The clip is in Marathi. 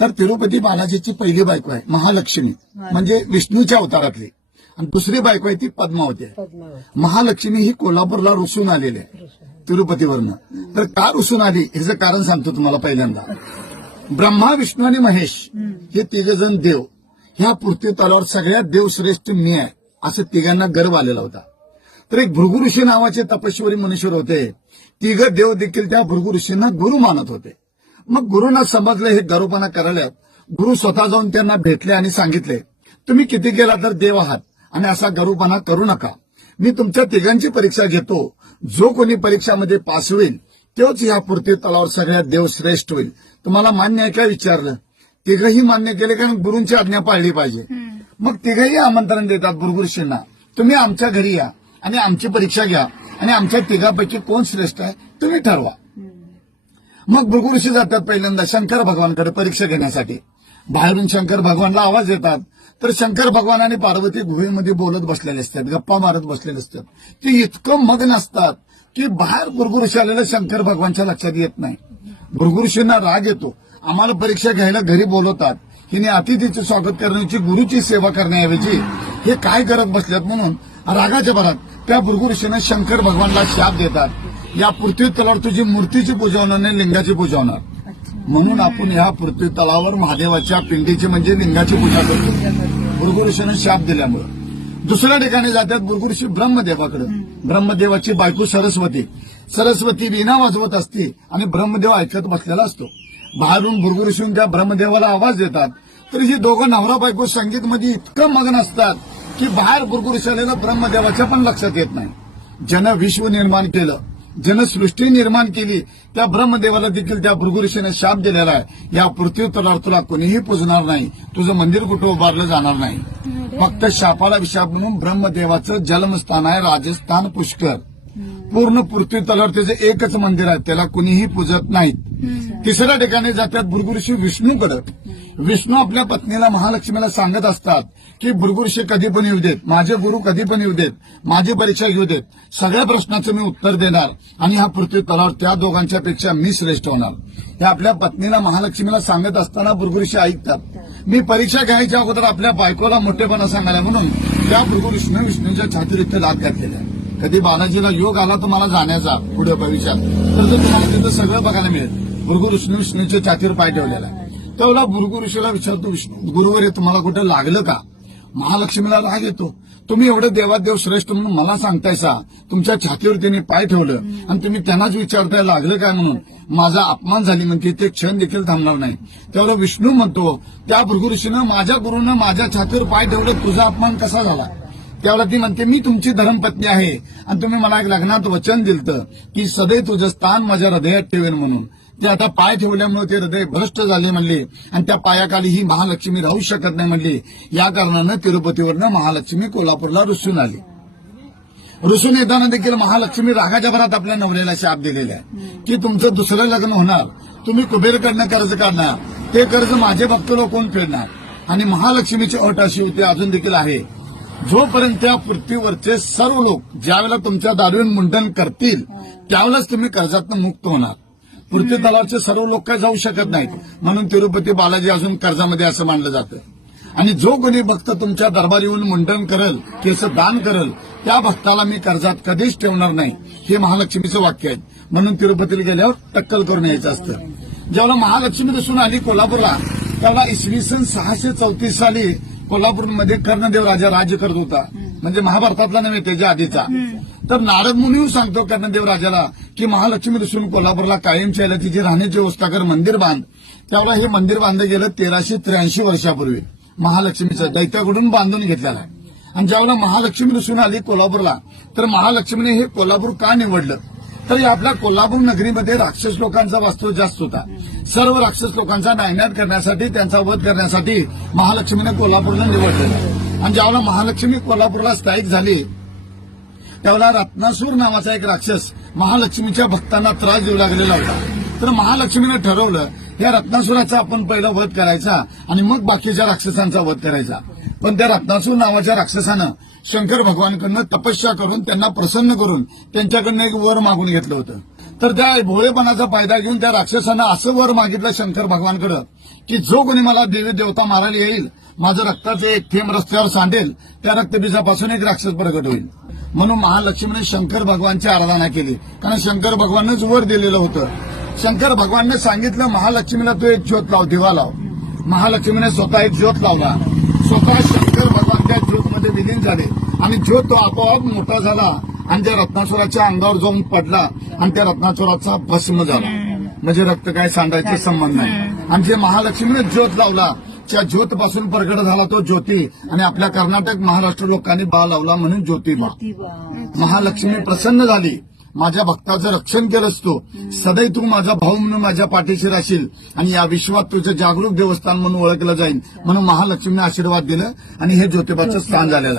तर तिरुपती बालाजीची पहिली बायको आहे महालक्ष्मी म्हणजे विष्णूच्या अवतारातली आणि दुसरी बायको आहे ती पद्मावती महालक्ष्मी ही कोल्हापूरला रुसून आलेली आहे तिरुपतीवरनं तर का रुसून आली ह्याचं कारण सांगतो तुम्हाला पहिल्यांदा ब्रह्मा विष्णू आणि महेश हे तिघजण देव ह्या पृथ्वी तलावर सगळ्यात देवश्रेष्ठ मी आहे असं तिघांना गर्व आलेला होता तर एक भृगुऋषी नावाचे तपश्वरी मनुष्य होते तिघ देव देखील त्या भृगुऋषींना गुरु मानत होते मग गुरुना समजले हे गरुपणा करायला गुरु स्वतः जाऊन त्यांना भेटले आणि सांगितले तुम्ही किती गेला तर देव आहात आणि असा गरुपणा करू नका मी तुमच्या तिघांची परीक्षा घेतो जो कोणी परीक्षामध्ये पास होईल तोच या पुरती तलावर सगळ्यात देव श्रेष्ठ होईल तुम्हाला मान्य आहे का विचारलं तिघही मान्य केले कारण गुरुंची आज्ञा पाळली पाहिजे मग तिघही आमंत्रण देतात गुरुगुरुशींना तुम्ही आमच्या घरी या आणि आमची परीक्षा घ्या आणि आमच्या तिघापैकी कोण श्रेष्ठ आहे तुम्ही ठरवा मग भगुरुशी जातात पहिल्यांदा शंकर भगवानकडे परीक्षा घेण्यासाठी बाहेरून शंकर भगवानला आवाज येतात तर शंकर भगवान आणि पार्वती गुहेमध्ये बोलत बसलेले असतात गप्पा मारत बसलेले असतात ते इतकं मग्न असतात की बाहेर भुरगुरुशी आलेलं शंकर भगवानच्या लक्षात येत नाही भुरगुरुशींना राग येतो आम्हाला परीक्षा घ्यायला घरी बोलवतात हिने अतिथीचं स्वागत करण्याची गुरुची सेवा करण्याऐवजी हे काय करत बसल्यात म्हणून रागाच्या भरात त्या भृगु शंकर भगवानला शाप देतात या पृथ्वी तलावर तुझी मूर्तीची पूजा होणार नाही लिंगाची पूजा होणार म्हणून आपण या पृथ्वी तलावर महादेवाच्या पिंडीची म्हणजे लिंगाची पूजा करतो भृगु ऋषीनं शाप दिल्यामुळे दुसऱ्या ठिकाणी जातात भृगु ऋषी ब्रह्मदेवाकडे ब्रह्मदेवाची बायको सरस्वती सरस्वती वीणा वाजवत असते आणि ब्रह्मदेव ऐकत बसलेला असतो बाहेरून भृगु ऋषीहून त्या ब्रह्मदेवाला आवाज देतात तरी ही दोघं नवरा बायको संगीतमध्ये इतकं मग्न असतात की बाहेर आलेलं ब्रह्मदेवाच्या पण लक्षात येत नाही ज्यानं विश्व निर्माण केलं ज्यानं सृष्टी निर्माण केली त्या ब्रह्मदेवाला देखील त्या ऋषीने शाप दिलेला आहे या पृथ्वी तलावर तुला कोणीही पुजणार नाही तुझं मंदिर कुठं उभारलं जाणार नाही फक्त शापाला विशाप म्हणून ब्रह्मदेवाचं जन्मस्थान आहे राजस्थान पुष्कर पूर्ण पृथ्वी तलावर त्याचं एकच मंदिर आहे त्याला कुणीही पूजत नाहीत तिसऱ्या ठिकाणी जातात भृगुऋषी विष्णूकडे विष्णू आपल्या पत्नीला महालक्ष्मीला सांगत असतात की भृगुऋषी कधी पण येऊ देत माझे गुरु कधी पण येऊ देत माझी परीक्षा घेऊ देत सगळ्या प्रश्नाचं मी उत्तर देणार आणि हा पृथ्वी तलावर त्या दोघांच्या पेक्षा मी श्रेष्ठ होणार हे आपल्या पत्नीला महालक्ष्मीला सांगत असताना भृगुऋषी ऐकतात मी परीक्षा घ्यायच्या अगोदर आपल्या बायकोला मोठेपणा सांगायला म्हणून त्या भृगुऋषीने विष्णूच्या छातीत इथे लाभ घातलेल्या कधी बालाजीला योग आला तुम्हाला जाण्याचा पुढे भविष्यात तर तुम्हाला तिथं सगळं बघायला मिळेल भृगू विष्णू विष्णूच्या छातीवर पाय ठेवलेला आहे त्यावेळेला ऋषीला विचारतो विष्णू गुरुवर तुम्हाला कुठं लागलं का महालक्ष्मीला राग येतो तुम्ही एवढं देवादेव श्रेष्ठ म्हणून मला सांगतायसा तुमच्या छातीवर त्यांनी पाय ठेवलं आणि तुम्ही त्यांनाच विचारताय लागलं काय म्हणून माझा अपमान झाली म्हणते ते क्षण देखील थांबणार नाही त्यावेळेला विष्णू म्हणतो त्या भृगुऋषीनं माझ्या गुरुनं माझ्या छातीवर पाय ठेवलं तुझा अपमान कसा झाला त्यावेळेला ती म्हणते मी तुमची धर्मपत्नी आहे आणि तुम्ही मला एक लग्नात वचन दिलं की सदै तुझं स्थान माझ्या हृदयात ठेवेन म्हणून ते आता पाय ठेवल्यामुळे ते हृदय भ्रष्ट झाले म्हणले आणि त्या पायाखाली ही महालक्ष्मी राहू शकत नाही म्हणली या कारणानं तिरुपतीवरनं महालक्ष्मी कोल्हापूरला रुसून आली रुसून येताना देखील महालक्ष्मी रागाच्या भरात आपल्या नवऱ्याला शाप दिलेला आहे की तुमचं दुसरं लग्न होणार तुम्ही कुबेरकडनं कर्ज काढणार ते कर्ज माझे भक्त लोक कोण फेडणार आणि महालक्ष्मीची अट अशी होती अजून देखील आहे जोपर्यंत त्या पृथ्वीवरचे सर्व लोक ज्यावेळेला तुमच्या दारून मुंडन करतील हो. त्यावेळेलाच तुम्ही कर्जातून मुक्त होणार पृथ्वी तलावरचे सर्व लोक काय जाऊ शकत नाहीत म्हणून तिरुपती बालाजी अजून कर्जामध्ये असं मानलं जातं आणि जो कोणी भक्त तुमच्या दरबार येऊन मुंडन करल केस दान करल त्या भक्ताला मी कर्जात कधीच ठेवणार नाही हे महालक्ष्मीचं वाक्य आहे म्हणून तिरुपतीला गेल्यावर टक्कल करून यायचं असतं ज्यावेळेला महालक्ष्मी दिसून आली कोल्हापूरला त्याला इसवी सन सहाशे चौतीस साली कोल्हापूरमध्ये राजा राज्य करत होता म्हणजे महाभारतातला नव्हे त्याच्या आधीचा तर नारद मुनी सांगतो कर्णदेव राजाला की महालक्ष्मी दिसून कोल्हापूरला कायम शैला तिची राहण्याची व्यवस्था कर मंदिर बांध त्यावेळेला हे मंदिर बांधलं गेलं तेराशे त्र्याऐंशी वर्षापूर्वी महालक्ष्मीचं दैत्याकडून बांधून घेतलेलं आहे आणि ज्यावेळेला महालक्ष्मी दिसून आली कोल्हापूरला तर महालक्ष्मीने हे कोल्हापूर का निवडलं तर आपल्या कोल्हापूर नगरीमध्ये राक्षस लोकांचा वास्तव जास्त होता सर्व राक्षस लोकांचा नायनाट करण्यासाठी त्यांचा वध करण्यासाठी महालक्ष्मीने कोल्हापूरला निवडलेलं आणि ज्यावेळेला महालक्ष्मी कोल्हापूरला स्थायिक झाली त्यावेळेला रत्नासूर नावाचा एक राक्षस महालक्ष्मीच्या भक्तांना त्रास देऊ लागलेला होता तर महालक्ष्मीने ठरवलं या रत्नासुराचा आपण पहिला वध करायचा आणि मग बाकीच्या राक्षसांचा वध करायचा पण त्या रत्नासूर नावाच्या राक्षसानं शंकर भगवानकडनं तपस्या करून त्यांना प्रसन्न करून त्यांच्याकडनं एक वर मागून घेतलं होतं तर त्या भोळेपणाचा फायदा घेऊन त्या राक्षसानं असं वर मागितलं शंकर भगवानकडं की जो कोणी मला देवी देवता मारायला येईल माझं रक्ताचं एक थेंब रस्त्यावर सांडेल त्या रक्तबीजापासून एक राक्षस प्रकट होईल म्हणून महालक्ष्मीने शंकर भगवानची आराधना केली कारण शंकर भगवानच वर दिलेलं होतं शंकर भगवानने सांगितलं महालक्ष्मीला तू एक ज्योत लाव दिवा लाव महालक्ष्मीने स्वतः एक ज्योत लावला स्वतः शंकर ते विलीन झाले आणि जो तो आपोआप मोठा झाला आणि त्या रत्नाश्वराच्या अंगावर जाऊन पडला आणि त्या रत्नाश्वराचा भस्म झाला म्हणजे रक्त काय सांडायचे संबंध नाही आणि जे महालक्ष्मीने ज्योत लावला त्या ज्योत पासून प्रगट झाला तो ज्योती आणि आपल्या कर्नाटक महाराष्ट्र लोकांनी बा लावला म्हणून ज्योतिबा महालक्ष्मी प्रसन्न झाली माझ्या भक्ताचं रक्षण केलंस असतो सदैव तू माझा भाऊ म्हणून माझ्या पाठीशी राशील आणि या विश्वात तुझं जागरूक देवस्थान म्हणून ओळखलं जाईल म्हणून महालक्ष्मीने आशीर्वाद दिलं आणि हे ज्योतिबाचं स्थान झालं